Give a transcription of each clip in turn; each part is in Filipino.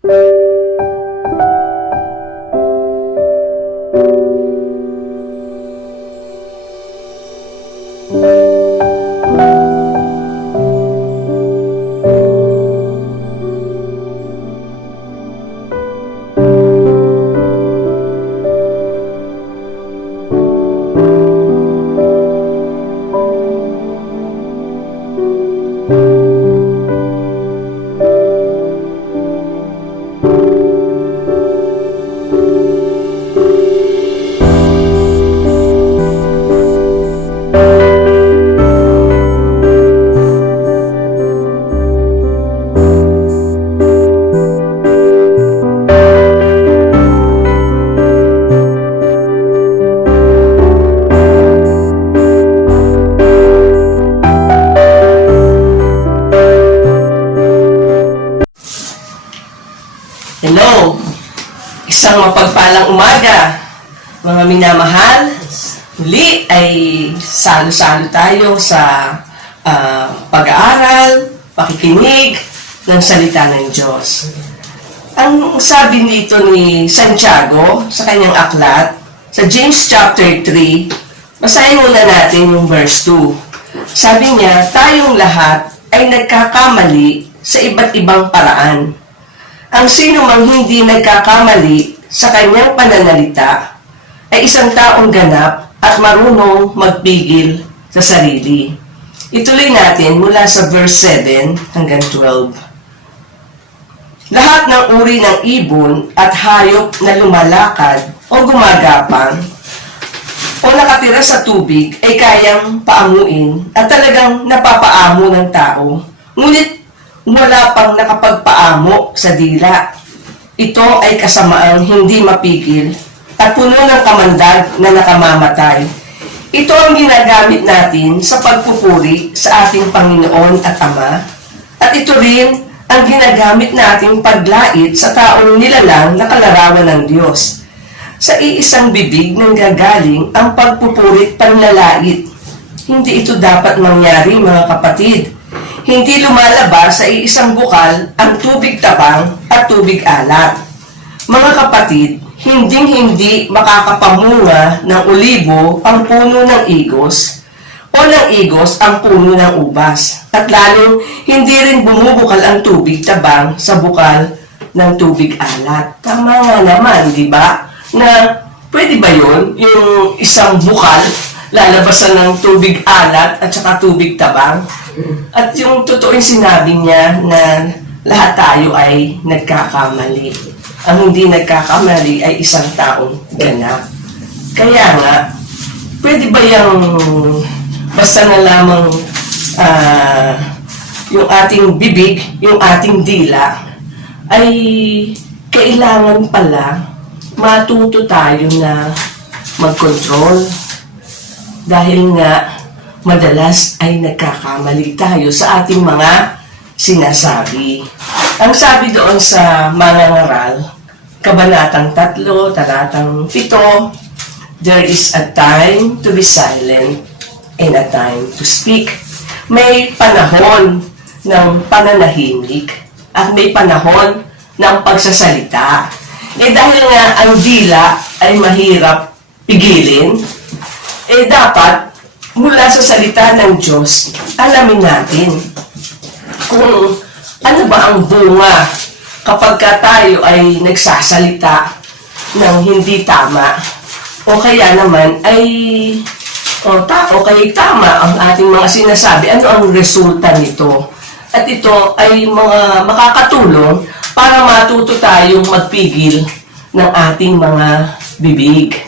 Hello! Isang mapagpalang umaga, mga minamahal. Muli ay salo-salo tayo sa pag-aaral, pakikinig ng salita ng Diyos. Ang sabi nito ni Santiago sa kanyang aklat, sa James chapter 3, basahin muna natin yung verse 2. Sabi niya, tayong lahat ay nagkakamali sa iba't ibang paraan. Ang sino mang hindi nagkakamali sa kanyang pananalita ay isang taong ganap at marunong magpigil sa sarili. Ituloy natin mula sa verse 7 hanggang 12. Lahat ng uri ng ibon at hayop na lumalakad o gumagapang o nakatira sa tubig ay kayang paamuin at talagang napapaamo ng tao. Ngunit wala pang nakapagpaamo sa dila. Ito ay kasamaang hindi mapigil at puno ng kamandag na nakamamatay. Ito ang ginagamit natin sa pagpupuri sa ating Panginoon at Ama. At ito rin ang ginagamit nating paglait sa taong nilalang na kalarawan ng Diyos. Sa iisang bibig nanggagaling ang pagpupuri at panlalait. Hindi ito dapat mangyari, mga kapatid. Hindi lumalabas sa iisang bukal ang tubig tabang at tubig alat. Mga kapatid, hinding-hindi makakapamunga ng olibo ang puno ng igos o ng igos ang puno ng ubas. At lalong hindi rin bumubukal ang tubig tabang sa bukal ng tubig alat. Tama nga naman, di ba? Na pwede ba yun? Yung isang bukal lalabasan ng tubig alat at saka tubig tabang. At yung totoo yung sinabi niya na lahat tayo ay nagkakamali. Ang hindi nagkakamali ay isang taong ganap. Kaya nga, pwede ba yung basta na lamang yung ating bibig, yung ating dila, ay kailangan pala matuto tayo na mag-control. Dahil nga, madalas ay nagkakamali tayo sa ating mga sinasabi. Ang sabi doon sa Mangangaral, Kabanatang 3, Talatang 7, there is a time to be silent and a time to speak. May panahon ng pananahimik at may panahon ng pagsasalita. Dahil nga ang dila ay mahirap pigilin, dapat mula sa salita ng Diyos, alamin natin kung ano ba ang bunga kapag tayo ay nagsasalita ng hindi tama o kaya naman ay tama ang ating mga sinasabi. Ano ang resulta nito? At ito ay mga makakatulong para matuto tayong magpigil ng ating mga bibig.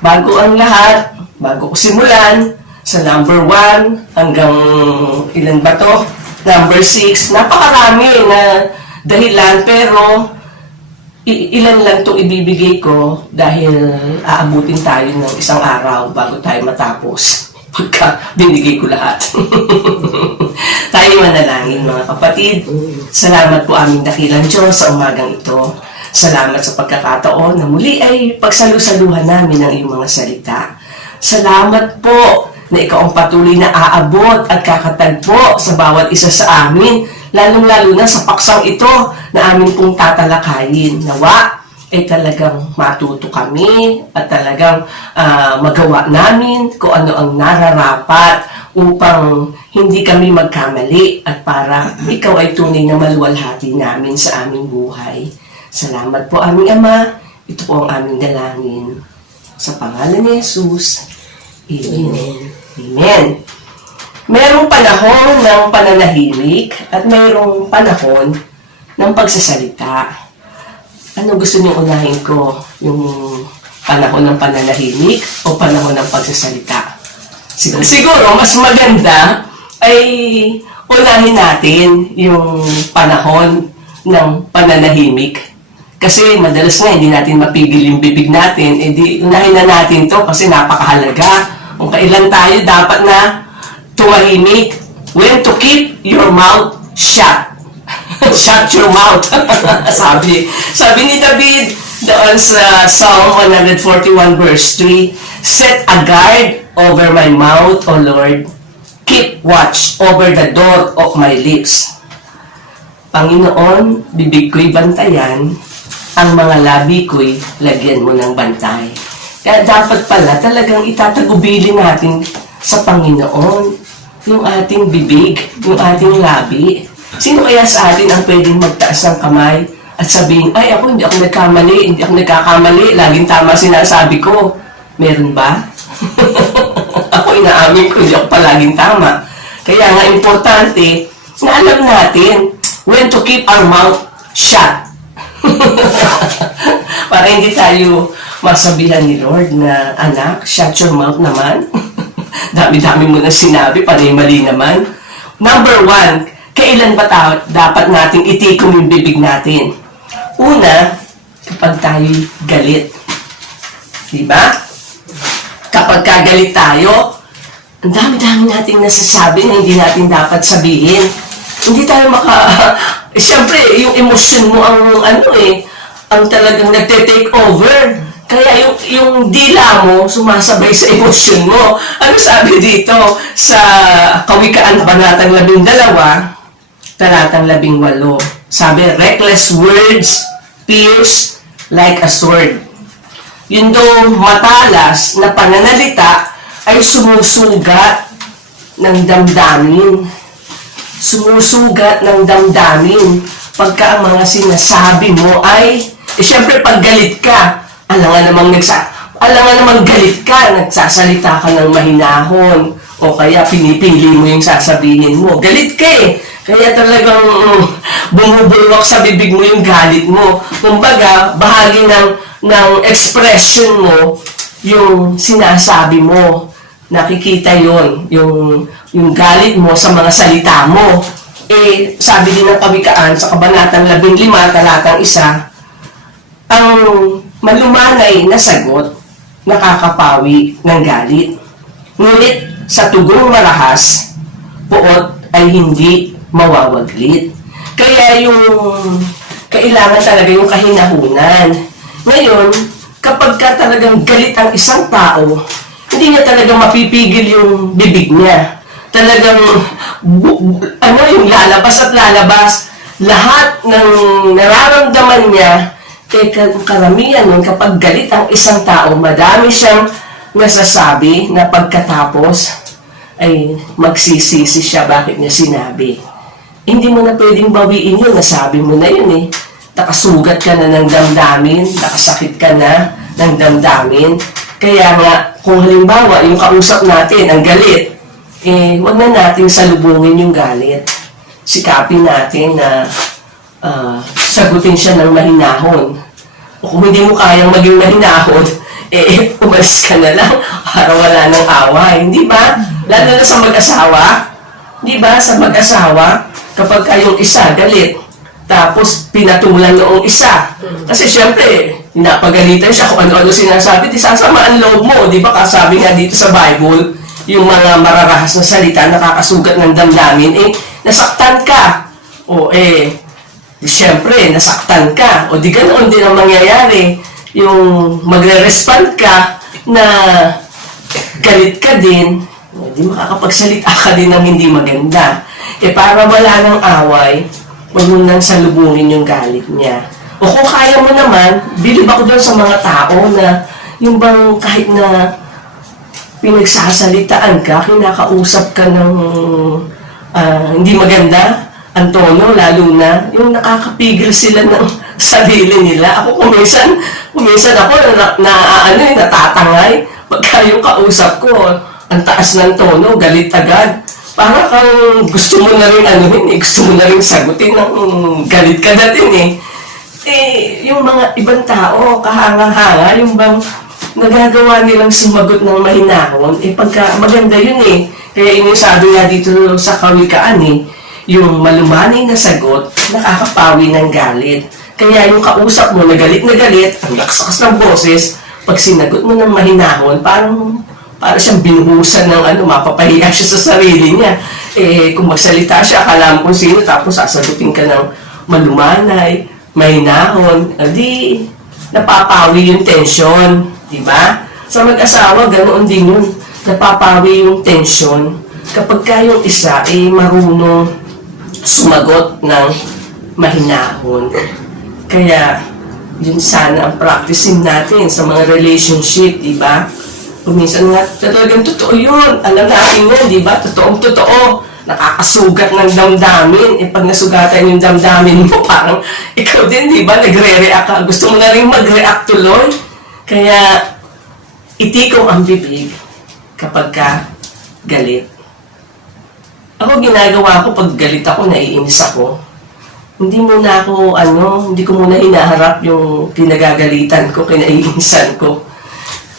Bago ang lahat, bago ko simulan, sa number 1 hanggang ilan ba to? Number 6, napakarami na dahilan pero ilan lang itong ibibigay ko dahil aabutin tayo ng isang araw bago tayo matapos pagka binigay ko lahat. Tayo manalangin, mga kapatid. Salamat po aming dakilang Diyos sa umagang ito. Salamat sa pagkakataon na muli ay pagsalusaluhan namin ng iyong mga salita. Salamat po na ikaw ang patuloy na aabot at kakatagpo sa bawat isa sa amin, lalong-lalo na sa paksang ito na amin pong tatalakayin. Nawa ay talagang matuto kami at talagang magawa namin kung ano ang nararapat upang hindi kami magkamali at para ikaw ay tunay na maluwalhati namin sa aming buhay. Salamat po aming Ama. Ito po ang aming dalangin. Sa pangalan ni Jesus. Amen. Amen. Mayroong panahon ng pananahimik at mayroong panahon ng pagsasalita. Ano gusto niyong unahin ko? Yung panahon ng pananahimik o panahon ng pagsasalita? Siguro mas maganda ay unahin natin yung panahon ng pananahimik. Kasi madalas nga hindi natin mapigil yung bibig natin. Eh di unahin na natin to kasi napakahalaga. Kung kailan tayo dapat na tumahimik. When to keep your mouth shut. Shut your mouth. sabi ni David doon sa Psalm 141 verse 3, set a guard over my mouth, O Lord. Keep watch over the door of my lips. Panginoon, bibig ko'y bantayan, ang mga labi ko'y lagyan mo ng bantay. Kaya dapat pala talagang itatagubilin natin sa Panginoon yung ating bibig, yung ating labi. Sino kaya sa atin ang pwedeng magtaas ng kamay at sabihin, ay ako hindi ako nagkakamali, laging tama sinasabi ko. Meron ba? Ako inaamin ko, hindi ako palaging tama. Kaya nga importante na alam natin when to keep our mouth shut. Para hindi tayo masabihan ni Lord na, anak, shut your mouth naman. Dami-dami mo na sinabi, panay mali naman. Number 1, kailan ba dapat nating itikom yung bibig natin? Una, kapag tayo galit. Diba? Kapag kagalit tayo, ang dami-dami nating nasasabi na hindi natin dapat sabihin. Hindi tayo Siyempre, yung emosyon mo ang talagang nagte-take over. Kaya yung dila mo, sumasabay sa emosyon mo. Ano sabi dito sa Kawikaan Kabanatang 12, Talatang 18? Sabi, reckless words pierce like a sword. Yun daw matalas na pananalita ay sumusugat ng damdamin. Sumusugat ng damdamin pagka ang mga sinasabi mo ay, siyempre pag galit ka, alam nga namang galit ka, nagsasalita ka ng mahinahon, o kaya pinipili mo yung sasabihin mo. Galit ka eh. Kaya talagang bumubulwak sa bibig mo yung galit mo. Kumbaga, bahagi ng expression mo, yung sinasabi mo. Nakikita yon yung galit mo sa mga salita mo. Eh, sabi din ng Kawikaan sa Kabanatang 15, Talatang 1, ang malumanay na sagot, nakakapawi ng galit. Ngunit sa tugong marahas, puot ay hindi mawawaglit. Kaya yung kailangan talaga yung kahinahunan. Ngayon, kapag ka talagang galit ang isang tao, hindi niya talagang mapipigil yung bibig niya. Talagang, yung lalabas at lalabas, lahat ng nararamdaman niya, karamihan nun, kapag galit ang isang tao, madami siyang nasasabi na pagkatapos ay magsisisi siya bakit niya sinabi. Hindi mo na pwedeng bawiin yun, nasabi mo na yun eh. Nakasugat ka na ng damdamin, nakasakit ka na ng damdamin. Kaya nga, kung halimbawa, yung kausap natin, ang galit, wag na natin salubungin yung galit. Sikapin natin na sagutin siya ng mahinahon. O kung hindi mo kayang maging mahinahon, umalis ka na lang para wala ng away. Hindi ba? Lalo na sa mag-asawa. Hindi ba? Sa mag-asawa, kapag kayong isa galit, tapos pinatulan noong isa. Kasi syempre, napagalitan siya kung ano-ano sinasabi, di sasama ang loob mo. Di ba? Kasabi nga dito sa Bible, yung mga mararahas na salita, nakakasugat ng damdamin, nasaktan ka. Siyempre, nasaktan ka. O di ganoon din ang mangyayari. Yung magre-respond ka na galit ka din, di makakapagsalita ka din ng hindi maganda. Para wala ng away, huwag mo nang salubungin yung galit niya. O kung kaya mo naman, bilib ako doon sa mga tao na yung bang kahit na pinagsasalitaan ka, kinakausap ka ng hindi maganda, ang tono, lalo na yung nakakapigil sila ng sarili nila. Ako kuminsan ako natatangay pagka yung kausap ko, ang taas ng tono, galit agad. Para kang gusto mo na rin gusto mo na rin sagutin ng galit ka na din yung mga ibang tao, kahanga-hanga, yung bang nagagawa nilang sumagot ng mahinahon, pagka maganda yun Kaya sabi nga dito sa kawikaan yung malumanay na sagot, nakakapawi ng galit. Kaya yung kausap mo na galit, ang lakas ng boses, pag sinagot mo ng mahinahon, para siyang binuhusan ng mapapahiya siya sa sarili niya. Kung magsalita siya, akala mo kung sino, tapos sasagutin ka ng malumanay, mahinahon, di napapawi yung tensyon, di ba? Sa mag-asawa, ganoon din yun. Napapawi yung tensyon kapag kayong isa marunong sumagot ng mahinahon. Kaya, yun sana ang practicing natin sa mga relationship, di ba? Minsan nga, talagang totoo yun. Alam natin yun, di ba? Totoong-totoo. Nakakasugat ng damdamin. Pag nasugatan yung damdamin mo, parang ikaw din, di ba? Nagre-react ka. Gusto mo na rin mag-react tuloy. Kaya, itikong ang bibig kapag ka galit. Ako, ginagawa ko pag galit ako, naiinis ako. Hindi ko muna hinaharap yung pinagagalitan ko, kinaiinisan ko.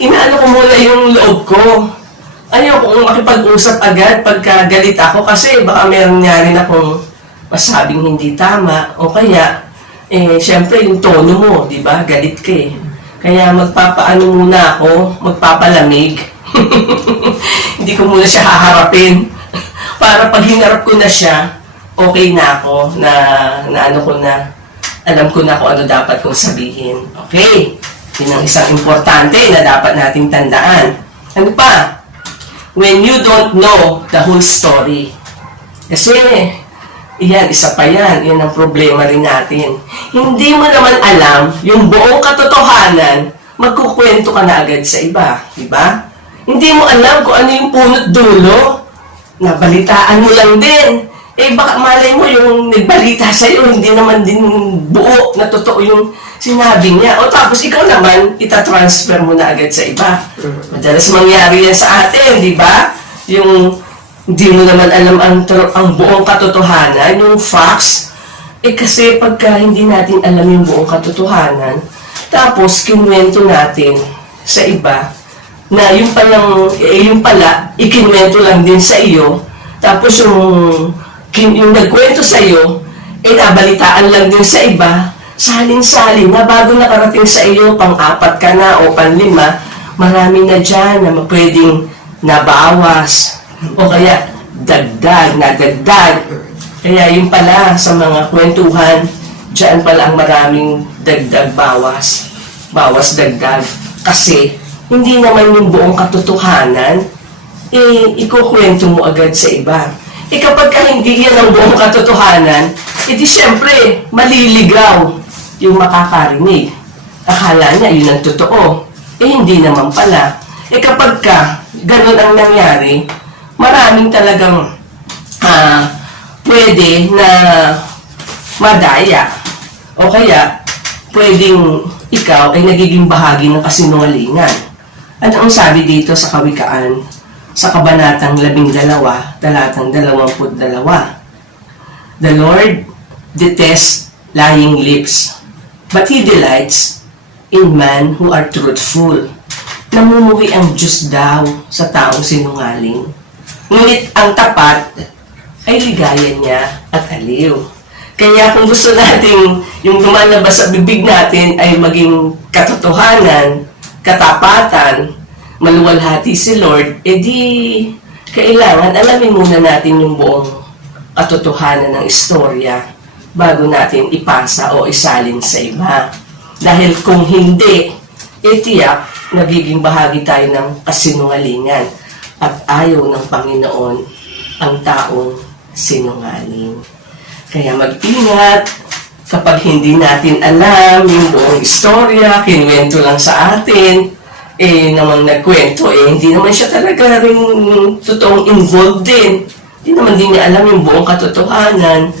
Inaano ko muna yung loob ko. Ayoko makipag-usap agad pagka galit ako kasi baka meron nga rin akong masabing hindi tama o kaya, syempre yung tono mo, di ba? Galit ka Kaya magpapaano muna ako, magpapalamig. Hindi ko muna siya haharapin. Para pag hinarap ko na siya, okay na ako, alam ko na kung ano dapat kong sabihin. Okay, yun ang isang importante na dapat nating tandaan. Ano pa? When you don't know the whole story. Kasi, isa pa yan ang problema rin natin. Hindi mo naman alam yung buong katotohanan, magkukwento ka na agad sa iba, di ba? Hindi mo alam kung ano yung punot dulo, nabalitaan mo lang din. Baka malay mo yung nagbalita sa'yo, hindi naman din buo na totoo yung sinabi niya. O tapos ikaw naman, itatransfer mo na agad sa iba. Madalas mangyari yan sa atin, di ba? Yung hindi mo naman alam ang buong katotohanan, yung facts. Kasi pagka hindi natin alam yung buong katotohanan, tapos kinuwento natin sa iba, na yung pala, ikinuwento lang din sa iyo, tapos yung nagkwento sa iyo, nabalitaan lang din sa iba, salin-salin na bago nakarating sa iyo, pang-4 ka na o pang-5, marami na dyan na pwedeng nabawas o kaya nadagdag. Kaya yun pala sa mga kwentuhan, dyan pala ang maraming dagdag-bawas. Bawas-dagdag. Kasi hindi naman yung buong katotohanan, ikukwento mo agad sa iba. Kapag hindi yan ang buong katotohanan, di syempre, maliligaw yung makakarinig. Akala niya yun ang totoo. Hindi naman pala. Kapag ganun ang nangyari, maraming talagang pwede na madaya. O kaya, pwedeng ikaw ay nagiging bahagi ng kasinungalingan. Ano ang sabi dito sa kawikaan? Sa kabanatang 12, talatang 22. The Lord detests lying lips, but He delights in man who are truthful. Namumuwi ang Diyos daw sa taong sinungaling. Ngunit ang tapat ay ligaya niya at aliw. Kaya kung gusto nating yung lumalabas sa bibig natin ay maging katotohanan, katapatan, maluwalhati si Lord, kailangan alamin muna natin yung buong katotohanan ng istorya bago natin ipasa o isalin sa iba. Dahil kung hindi, tiyak, nagiging bahagi tayo ng kasinungalingan at ayaw ng Panginoon ang taong sinungaling. Kaya mag-ingat kapag hindi natin alam yung buong istorya, kinuwento lang sa atin, namang nagkwento, hindi naman siya talaga rin totoong involved din. Hindi naman din niya alam yung buong katotohanan.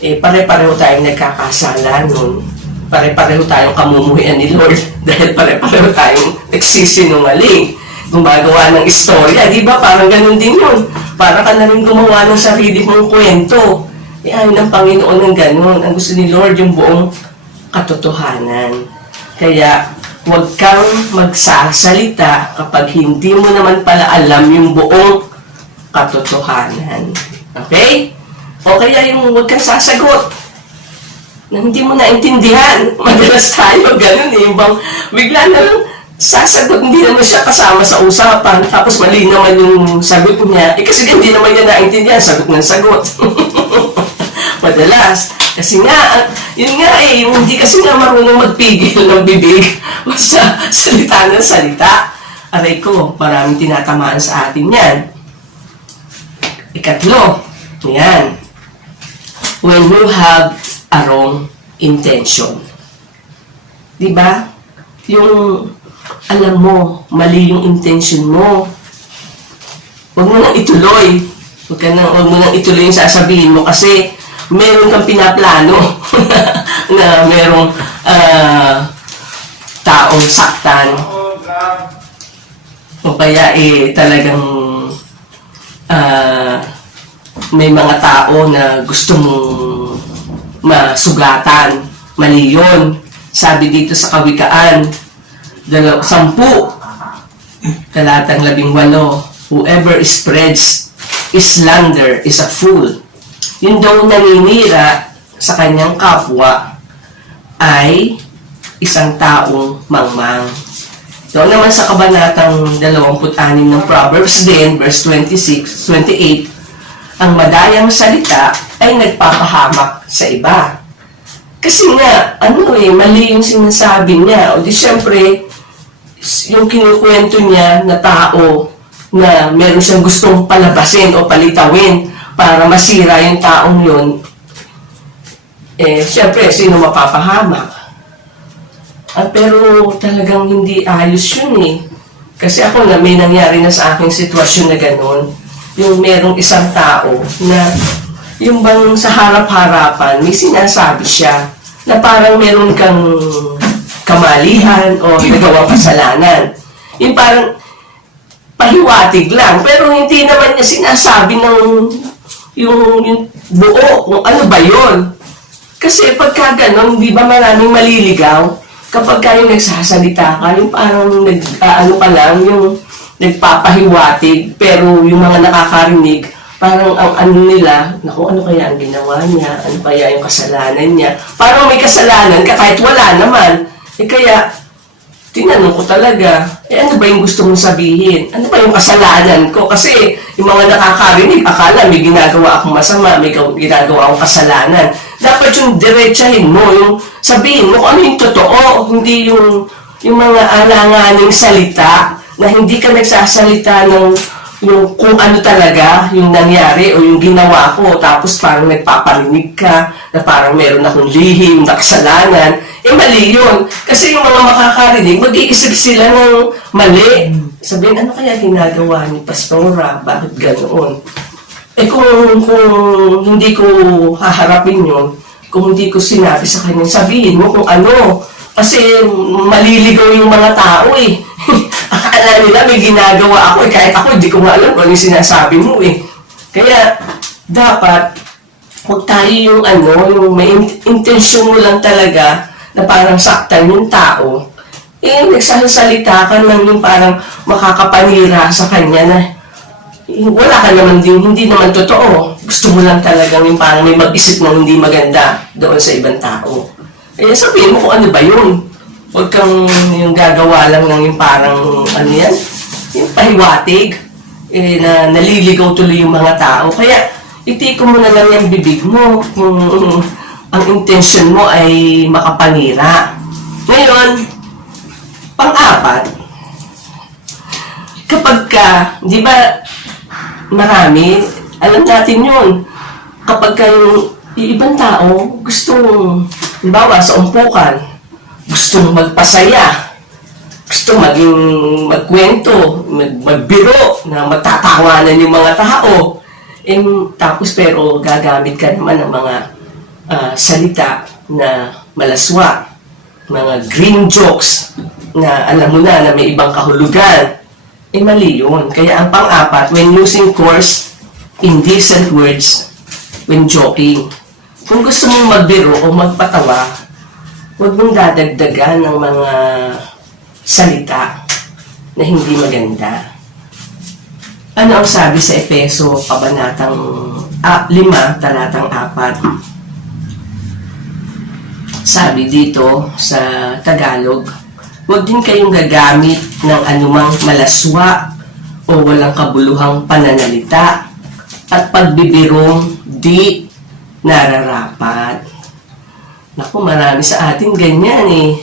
Pare-pareho tayong nagkakasala nun. Pare-pareho tayong kamumuhian ni Lord dahil pare-pareho tayong nagsisinungaling. Gumagawa ng istorya, di ba? Parang ganun din yun. Para ka na rin gumawa ng sarili mong kwento. Ayaw ng Panginoon ng ganun. Ang gusto ni Lord yung buong katotohanan. Kaya, huwag kang magsasalita kapag hindi mo naman pala alam yung buong katotohanan. Okay? O kaya yung huwag kang sasagot na hindi mo naintindihan. Madalas tayo, ganun yung bang bigla na lang sasagot, hindi naman siya kasama sa usapan, tapos mali naman yung sagot niya. Kasi hindi naman niya naintindihan, sagot ng sagot. Madalas. Kasi nga, yun nga yung hindi kasi nga marunong magpigil ng bibig. Basta salita ng salita. Aray ko, maraming tinatamaan sa atin yan. Ikatlo, yan. When you have a wrong intention. Diba? Yung alam mo, mali yung intention mo. Huwag mo nang ituloy. Huwag mo nang ituloy yung sasabihin mo kasi meron kang pinaplano na merong taong saktan. O kaya talagang may mga tao na gusto mong masugatan. Mali yun. Sabi dito sa Kawikaan, 10, talatang 18, whoever spreads slander is a fool. Yung daw naninira sa kanyang kapwa ay isang taong mangmang. Doon naman sa kabanatang 26 ng Proverbs din, verse 28, ang madayang salita ay nagpapahamak sa iba. Kasi nga, mali yung sinasabi niya. O di syempre, yung kinukwento niya na tao na meron siyang gustong palabasin o palitawin para masira yung taong yun, syempre, sino mapapahamak? Pero talagang hindi ayos yun . Kasi ako na may nangyari na sa aking sitwasyon na gano'n, yung merong isang tao na yung bang sa harap-harapan, may sinasabi siya na parang meron kang kamalihan o nagawang kasalanan. Yung parang pahiwatig lang, pero hindi naman niya sinasabi ng yung buo, kung ano ba yun. Kasi pagka ganon, di ba maraming maliligaw? Kapag kayo nagsasalita ka, yung parang yung nagpapahiwatig, pero yung mga nakakarinig, parang ang nila, naku, ano kaya ang ginawa niya? Ano kaya yung kasalanan niya? Parang may kasalanan ka kahit wala naman. Kaya, tinanong ko talaga, ano ba yung gusto mong sabihin? Ano ba yung kasalanan ko? Kasi yung mga nakakarinig, akala may ginagawa akong masama, may ginagawa akong kasalanan. Dapat yung diretsahin mo, yung sabihin mo kung ano yung totoo, hindi yung mga alanganing salita, na hindi ka nagsasalita ng yung kung ano talaga yung nangyari o yung ginawa ko, tapos parang nagpaparinig ka na parang meron akong lihim na kasalanan. Mali yun. Kasi yung mga makakarinig, mag-iisip sila ng mali. Sabihin, ano kaya ginagawa ni Pastora? Bakit ganoon? Kung hindi ko haharapin yun, kung hindi ko sinabi sa kanya, sabihin mo kung ano. Kasi maliligaw yung mga tao . Akala nila may ginagawa ako kahit ako hindi ko nga alam kung ano yung sinasabi mo . Kaya, dapat, huwag tayo yung yung may intensyon mo lang talaga na parang saktan yung tao, nagsasalita ka lang yung parang makakapanira sa kanya na wala ka naman din, hindi naman totoo. Gusto mo lang talagang yung parang may mag-isip ng hindi maganda doon sa ibang tao. Sabihin mo kung ano ba yun. Huwag kang yung gagawa lang ng yung parang, yung pahiwatig, na naliligaw tuloy yung mga tao. Kaya, itiko mo na lang yung bibig mo kung ang intention mo ay makapanira. Ngayon, pang-apat, kapag ka, di ba, marami, alam natin yun, kapag kayong ibang tao, gustong, halimbawa sa umpukan, gustong magpasaya, gusto magkwento, magbiro, na matatawanan yung mga tao. Tapos pero gagamit ka naman ng mga salita na malaswa, mga green jokes, na alam mo na may ibang kahulugan. Mali yun. Kaya ang pang-apat, when using coarse, indecent words, when joking, kung gusto mong magbiro o magpatawa, huwag mong dadagdagan ng mga salita na hindi maganda. Ano ang sabi sa Efeso, Kabanatang 5, Talatang 4? Sabi dito sa Tagalog, huwag din kayong gagamit ng anumang malaswa o walang kabuluhang pananalita at pagbibirong di nararapat. Naku, marami sa atin ganyan eh.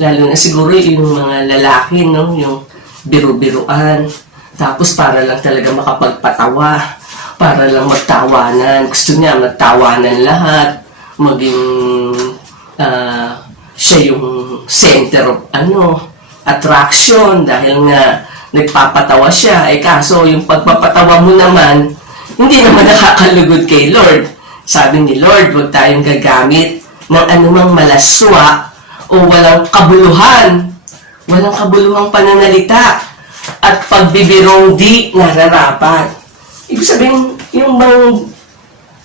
Lalo na siguro yung mga lalaki, no? Yung biro-biruan. Tapos para lang talaga makapagpatawa. Para lang magtawanan. Gusto niya magtawanan lahat. Maging siya yung center of attraction. Dahil nga nagpapatawa siya. Kaso yung pagpapatawa mo naman, hindi naman nakakalugod kay Lord. Sabi ni Lord, huwag tayong gagamit ng anumang malaswa o walang kabuluhang pananalita at pagbibirong di nararapat. Ibig sabihin, yung bang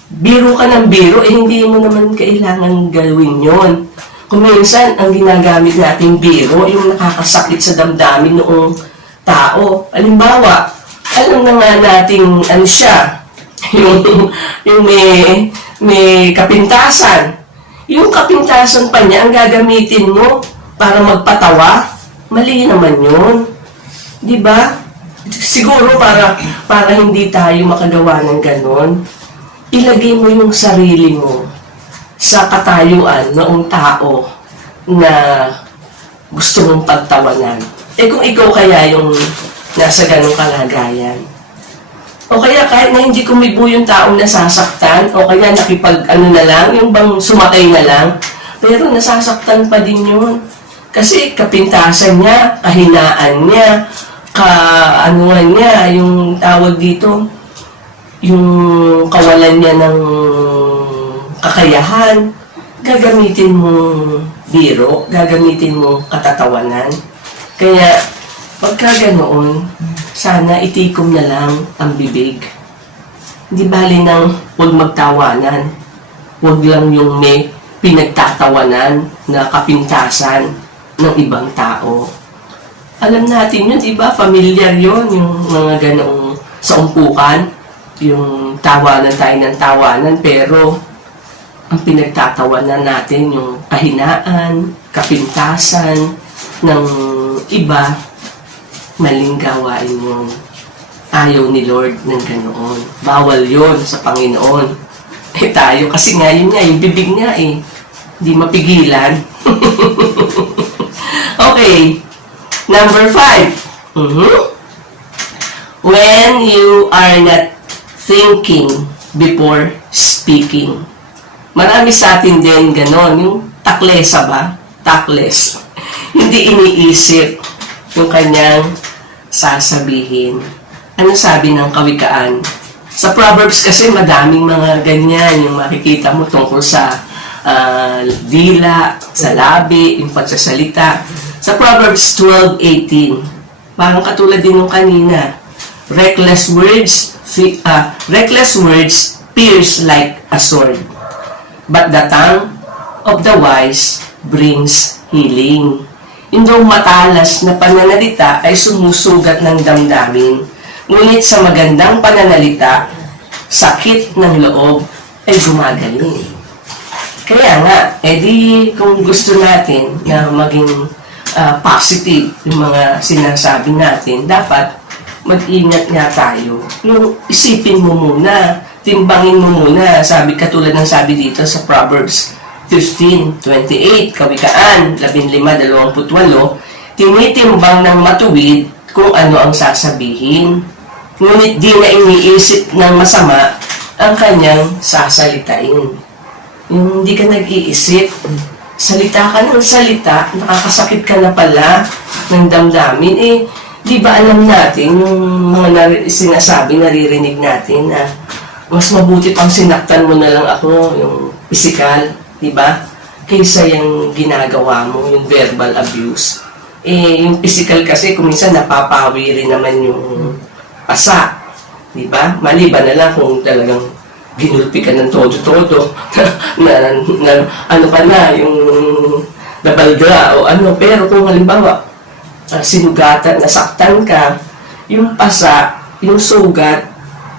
biro ka ng biro, hindi mo naman kailangan gawin yon. Kung minsan, ang ginagamit nating biro, yung nakakasakit sa damdamin noong tao. Halimbawa, alam na nga nating siya, yung may kapintasan. Yung kapintasan pa niya, ang gagamitin mo para magpatawa, mali naman yun. Diba? Siguro para hindi tayo makagawa ng ganon, ilagay mo yung sarili mo sa katayuan noong tao na gusto mong pagtawanan. Kung ikaw kaya yung nasa ganong kalagayan, o kaya kahit na hindi kumibo yung taong nasasaktan, o kaya na lang, yung bang sumakay na lang, pero nasasaktan pa din yun. Kasi kapintasan niya, kahinaan niya, niya, yung tawag dito, yung kawalan niya ng kakayahan, gagamitin mo biro, gagamitin mo katatawanan. Kaya, pagka ganoon, sana itikom na lang ang bibig. Hindi bali nang huwag magtawanan. Huwag lang yung may pinagtatawanan na kapintasan ng ibang tao. Alam natin yun, diba? Familiar yun, yung mga ganoong sa umpukan. Yung tawanan tayo ng tawanan, pero ang pinagtatawanan natin yung kahinaan, kapintasan ng iba, maling gawain yun. Ayaw ni Lord ng ganoon. Bawal yon sa Panginoon. Tayo, kasi nga yun nga, yung bibig nga hindi mapigilan. Okay. Number 5. When you are not thinking before speaking. Marami sa atin din ganon. Yung taklesa ba? Takles. Hindi iniisip yung kanyang sasabihin. Ano sabi ng kawikaan? Sa Proverbs kasi madaming mga ganyan. Yung makikita mo tungkol sa dila, sa labi, yung pagsasalita. Sa Proverbs 12:18, parang katulad din nung kanina, reckless words pierce like a sword, but the tongue of the wise brings healing. Yung daw matalas na pananalita ay sumusugat ng damdamin, ngunit sa magandang pananalita, sakit ng loob ay gumagaling. Kaya nga, kung gusto natin na maging positive yung mga sinasabi natin, dapat mag-ingat nga tayo. Yung isipin mo muna, timbangin mo muna, katulad ng sabi dito sa Proverbs 15:28, Kawikaan 15:28, tinitimbang ng matuwid kung ano ang sasabihin, ngunit di na iniisip ng masama ang kanyang sasalitain. Yung hindi ka nag-iisip, salita ka ng salita, nakakasakit ka na pala ng damdamin. Eh, di ba alam natin, yung mga sinasabi, naririnig natin na mas mabuti pang sinaktan mo na lang ako, yung physical, di ba? Kaysa yung ginagawa mo, yung verbal abuse. Eh, yung physical kasi, kung minsan napapawi rin naman yung pasa, di ba? Maliban na lang kung talagang ginulpi ka ng todo-todo, na ano ka na, yung nabalga o ano. Pero kung halimbawa, sinugatan, nasaktan ka, yung pasa, yung sugat,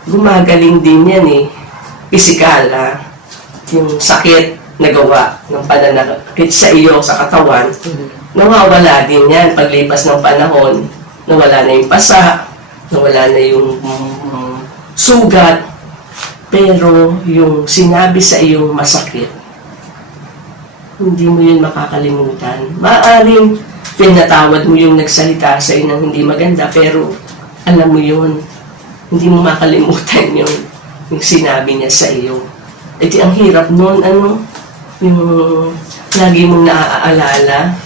gumagaling din yan eh. Physical, yung sakit na gawa ng pananakit sa iyo, sa katawan, nawawala din yan paglipas ng panahon. Nawala na yung pasa, nawala na yung sugat, pero yung sinabi sa iyong masakit, hindi mo yun makakalimutan. Maaaring pinatawad mo yung nagsalita sa iyo ng hindi maganda, pero alam mo yun, hindi mo makalimutan yung sinabi niya sa iyo. E di ang hirap nun, yung lagi mong naaalala,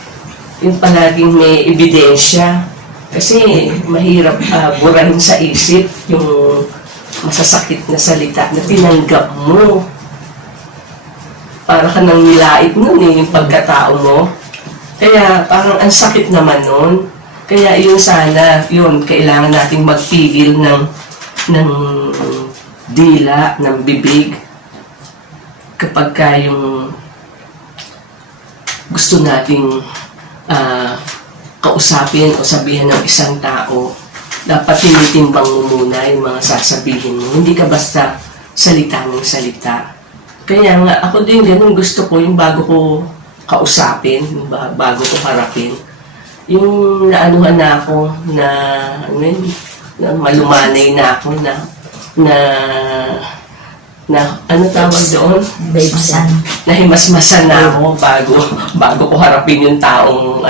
yung palaging may ebidensya. Kasi mahirap burahin sa isip yung masasakit na salita na tinanggap mo. Para ka nang nilait nun yung pagkatao mo. Kaya parang ang sakit naman nun. Kaya yun sana, yun, kailangan nating magpigil ng dila, ng bibig. Kapag ka yung gusto nating kausapin o sabihin ng isang tao, dapat tinitimbang mo muna yung mga sasabihin mo. Hindi ka basta salita ng salita. Kaya nga, ako din ganun gusto ko yung bago ko kausapin, yung bago ko harapin. Yung naanuhan na ako na malumanay na ako na ano tawag doon? Nahimasmasan na ako bago ko harapin yung taong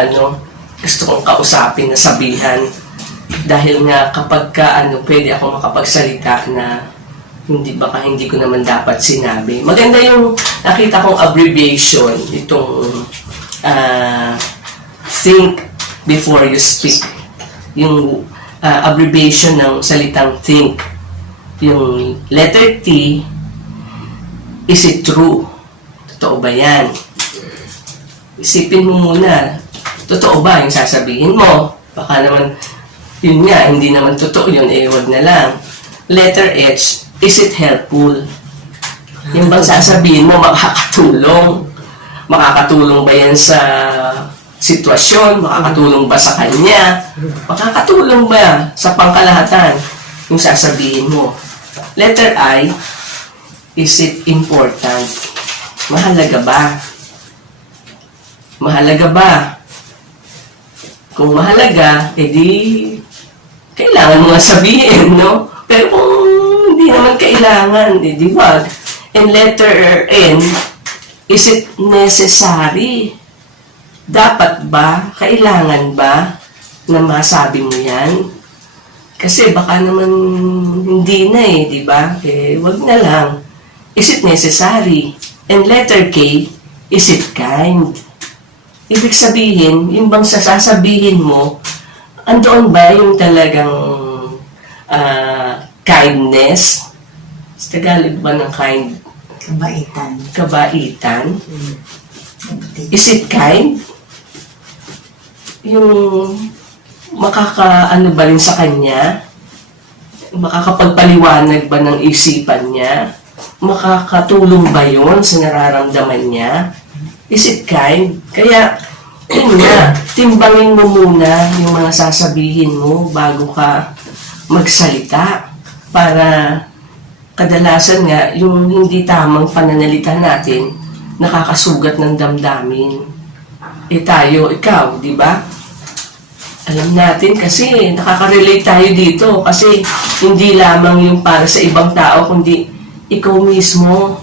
gusto kong kausapin na sabihan. Dahil nga kapag pwede ako makapagsalita na hindi ko naman dapat sinabi. Maganda yung nakita kong abbreviation, itong think before you speak. Yung abbreviation ng salitang think. Yung letter T, is it true? Totoo ba yan? Isipin mo muna, totoo ba yung sasabihin mo? Baka naman, yun nga, hindi naman totoo yun, wag na lang. Letter H, is it helpful? Yung bang sasabihin mo, makakatulong? Makakatulong ba yan sa sitwasyon? Makakatulong ba sa kanya? Makakatulong ba sa pangkalahatan yung sasabihin mo? Letter I, is it important? Mahalaga ba? Mahalaga ba? Kung mahalaga, edi kailangan mo nga sabihin, no? Pero kung hindi naman kailangan, edi wag. And letter N, is it necessary? Dapat ba? Kailangan ba na masabi mo yan? Kasi baka naman hindi na di ba? Wag na lang. Is it necessary? And letter K, is it kind? Ibig sabihin, yung bang sasabihin mo, andoon ba yung talagang kindness? Sa Tagalog ba ng kind? Kabaitan. Kabaitan? Is it kind? Yung makakaano ba rin sa kanya? Makakapagpaliwanag ba ng isipan niya? Makakatulong ba yun sa nararamdaman niya? Is it kind? Kaya, yun nga, timbangin mo muna yung mga sasabihin mo bago ka magsalita. Para kadalasan nga, yung hindi tamang pananalita natin, nakakasugat ng damdamin. Tayo, ikaw, di ba? Alam natin kasi nakaka-relate tayo dito kasi hindi lamang yung para sa ibang tao, kundi ikaw mismo.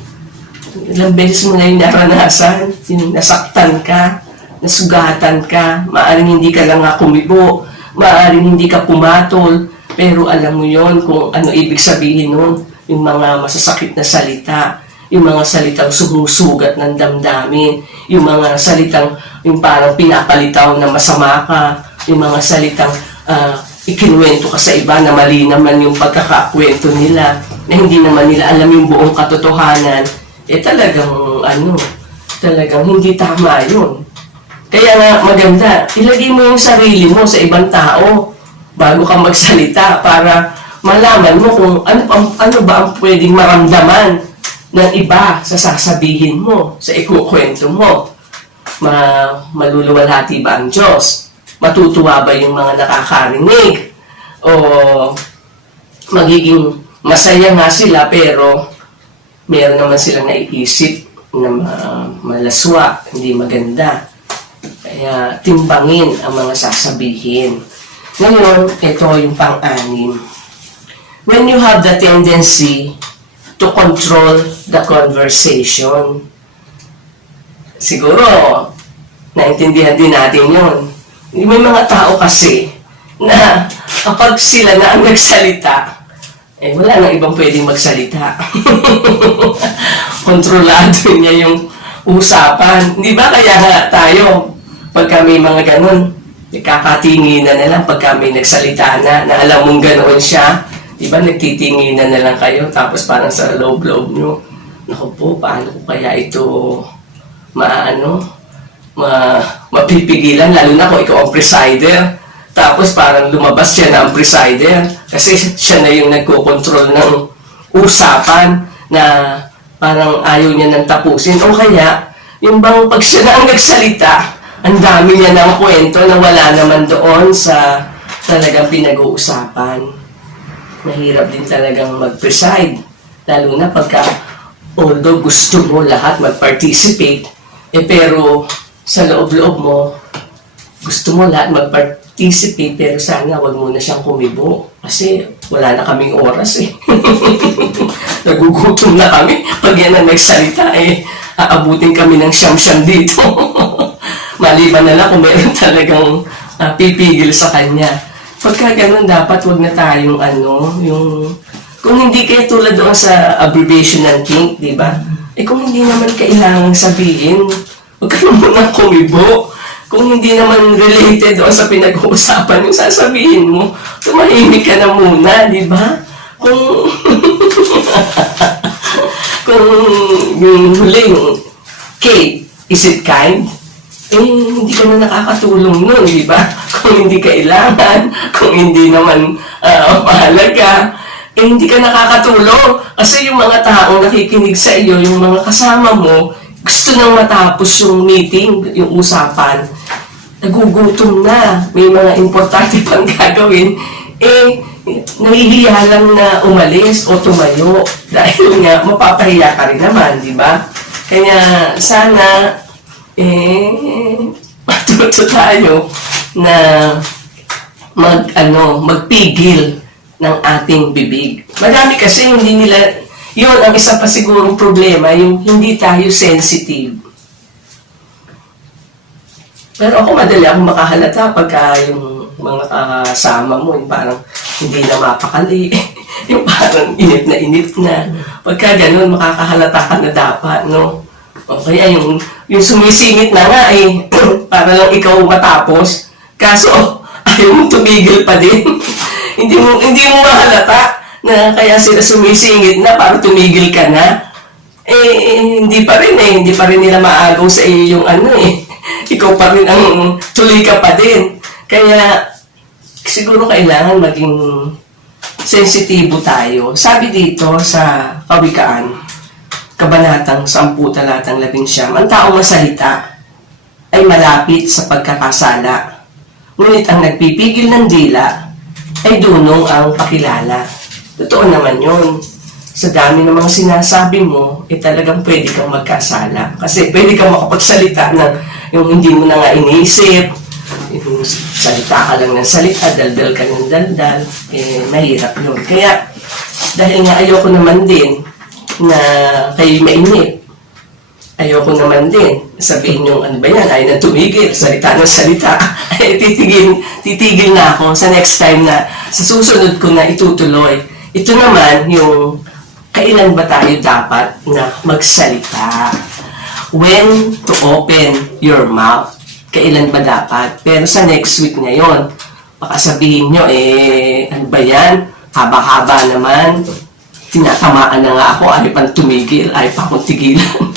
Ilang beses mo na yung naranasan, yung nasaktan ka, nasugatan ka, maaaring hindi ka lang nga kumibo, maaaring hindi ka pumatol, pero alam mo yon kung ano ibig sabihin nun. yung mga masasakit na salita, yung mga salitang sumusugat ng damdamin, yung mga salitang yung parang pinapalitaw na masama ka, yung mga salitang ikinuwento ka sa iba na mali naman yung pagkakakwento nila, na hindi naman nila alam yung buong katotohanan, talagang hindi tama yun. Kaya nga maganda, ilagay mo yung sarili mo sa ibang tao bago ka magsalita para malaman mo kung ano ba ang pwedeng maramdaman ng iba sa sasabihin mo, sa ikukwento mo. Maluluwalhati ba ang Diyos? Matutuwa ba yung mga nakakarinig? O magiging masaya nga sila pero meron naman silang naiisip na malaswa, hindi maganda. Kaya timbangin ang mga sasabihin. Ngayon, ito yung pang-anim. When you have the tendency to control the conversation. Siguro, naintindihan din natin yun. May mga tao kasi na kapag sila na ang nagsalita, wala nang ibang pwedeng magsalita. Kontrolado niya yung usapan. Di ba kaya nga tayo, pagka may mga ganun, kakatinginan na lang pagka may nagsalita na alam mong ganoon siya. Di ba nagtitinginan na lang kayo, tapos parang sa loob-loob nyo, naku po, paano ko kaya ito mapipigilan, lalo na kung ikaw ang presider. Tapos parang lumabas siya na ang presider kasi siya na yung nagko-control ng usapan na parang ayaw niya nang tapusin. O kaya, yung bang pag siya na ang nagsalita, ang dami niya ng kwento na wala naman doon sa talagang pinag-uusapan. Mahirap din talagang mag-preside. Lalo na pagka, although gusto mo lahat mag-participate, pero sa loob-loob mo, gusto mo lahat mag-participate, pero sana wag mo na siyang kumibo. Kasi wala na kaming oras eh. Nagugutom na kami. Pag yan ang nagsalita aabutin kami ng siyam-siyam dito. Maliban na lang kung meron talagang pipigil sa kanya. Pagka ganun, dapat wag na tayong kung hindi kayo tulad doon sa abbreviation ng kink, di ba? Kung hindi naman kailangang sabihin, wag ka naman kumibo. Kung hindi naman related doon sa pinag-uusapan yung sasabihin mo, tumahimik ka na muna, di ba? Kung yung huling, Kate, is it kind? Hindi ka na nakakatulong nun, di ba? Kung hindi kailangan, kung hindi naman mahalaga, hindi ka nakakatulong. Kasi yung mga taong nakikinig sa iyo, yung mga kasama mo, gusto nang matapos yung meeting, yung usapan, nagugutom na, may mga importante pang gagawin, nahihiya lang na umalis o tumayo. Dahil nga, mapapahiya ka rin naman, di ba? Kaya sana, matuto tayo na magpigil ng ating bibig. Marami kasi hindi nila, yun ang isa pa sigurong problema, yung hindi tayo sensitive. Pero ako madali akong makahalata pagka yung mga kasama mo, yung parang hindi na mapakali, yung parang inip na. Pagka ganun, makakahalata ka na dapat, no? O kaya yung sumisingit na nga para lang ikaw matapos, kaso ayaw mong tumigil pa din. hindi mo mahalata na kaya sila sumisingit na para tumigil ka na. Hindi pa rin nila maagaw sa iyo yung ikaw pa rin ang tuloy ka pa din. Kaya siguro kailangan maging sensitibo tayo. Sabi dito sa Kawikaan, Kabanatang 10, talatang 11, ang taong masalita ay malapit sa pagkakasala. Ngunit ang nagpipigil ng dila ay dunong ang pakilala. Totoo naman yun. Sa dami ng mga sinasabi mo, talagang pwede kang magkasala. Kasi pwede kang makapagsalita ng yung hindi mo na nga iniisip, yung salita ka lang ng salita, daldal ka ng daldal, mahirap yun. Kaya, dahil nga ayoko naman din na kayo mainip, ayoko naman din sabihin yung ano ba yan, ay na tumigil, salita ng salita, titigil na ako sa next time na sa susunod ko na itutuloy. Ito naman yung kailan ba tayo dapat na magsalita? When to open your mouth? Kailan ba dapat? Pero sa next week ngayon, baka sabihin nyo, ano ba yan? Haba-haba naman. Tinatamaan na nga ako, ayaw pang tumigil, ayaw pa akong tigilan.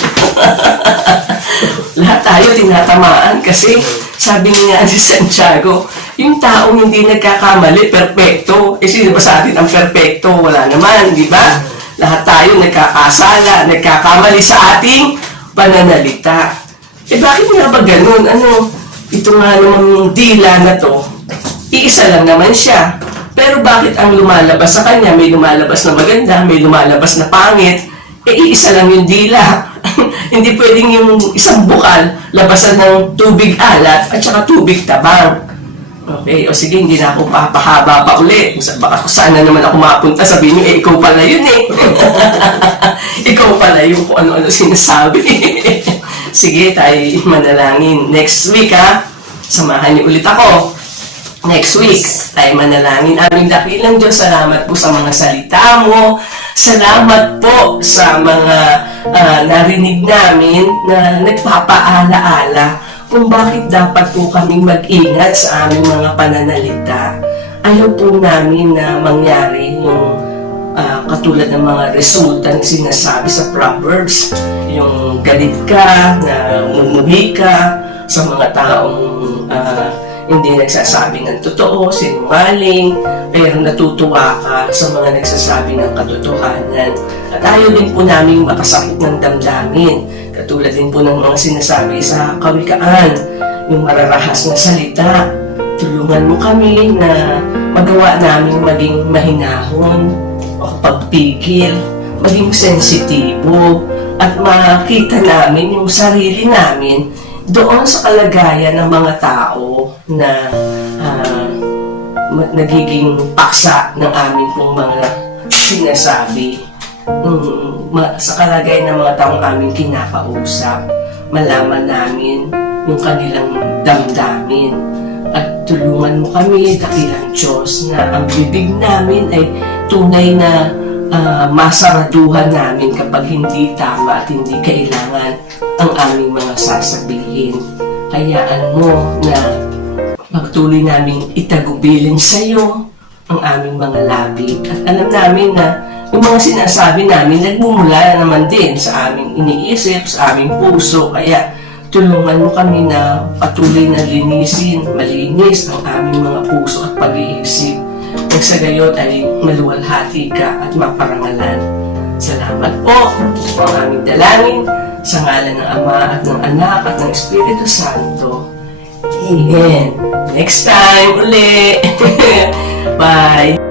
Lahat tayo tinatamaan kasi sabi nga ni Santiago, yung taong hindi nagkakamali, perfecto. Sino ba sa atin ang perfecto? Wala naman, di ba? Lahat tayo nagkakasala, nagkakamali sa ating pananalita. Bakit nga ba ganun? Ito nga namang dila na to, iisa lang naman siya. Pero bakit ang lumalabas sa kanya, may lumalabas na maganda, may lumalabas na pangit, iisa lang yung dila. Hindi pwedeng yung isang bukal, labasan ng tubig alat at saka tubig tabang. Okay, o sige, hindi na ako papahaba pa uli. Baka sana naman ako mapunta, sabihin nyo, ikaw pala yun eh. Ikaw pala yung kung ano-ano sinasabi. Sige, tayo manalangin. Next week ha, samahan niyo ulit ako. Next week, tayo manalangin. Aming dakilang Diyos, salamat po sa mga salita mo. Salamat po sa mga narinig namin na nagpapaala-ala kung bakit dapat po kaming mag-ingat sa aming mga pananalita. Ayaw po namin na mangyari yung katulad ng mga resulta na sinasabi sa Proverbs. Yung galit ka, na mumuhi ka sa mga taong hindi nagsasabi ng totoo, sinungaling, pero natutuwa ka sa mga nagsasabi ng katotohanan. At ayaw din po namin makasakit ng damdamin, katulad din po ng mga sinasabi sa kawikaan, yung mararahas na salita. Tulungan mo kami na magawa namin maging mahinahon, makapagpigil, maging sensitibo, at makita namin yung sarili namin doon sa kalagayan ng mga tao na nagiging paksa ng aming pong mga sinasabi. Sa kalagayan ng mga taong aming kinakausap, malaman namin yung kanilang damdamin. At tulungan mo kami, dakilang Diyos, na ang bibig namin ay tunay na masaraduhan namin kapag hindi tama at hindi kailangan ang aming mga sasabihin. Hayaan mo na magtuloy naming itagubilin sa iyo ang aming mga labi. At alam namin na yung mga sinasabi namin nagmumula naman din sa aming iniisip, sa aming puso. Kaya tulungan mo kami na patuloy na linisin, malinis ang aming mga puso at pag-iisip. Nagsagayon ay maluwalhati ka at maparangalan. Salamat po ang aming dalangin sa ngalan ng Ama at ng Anak at ng Espiritu Santo. Amen. Next time uli. Bye.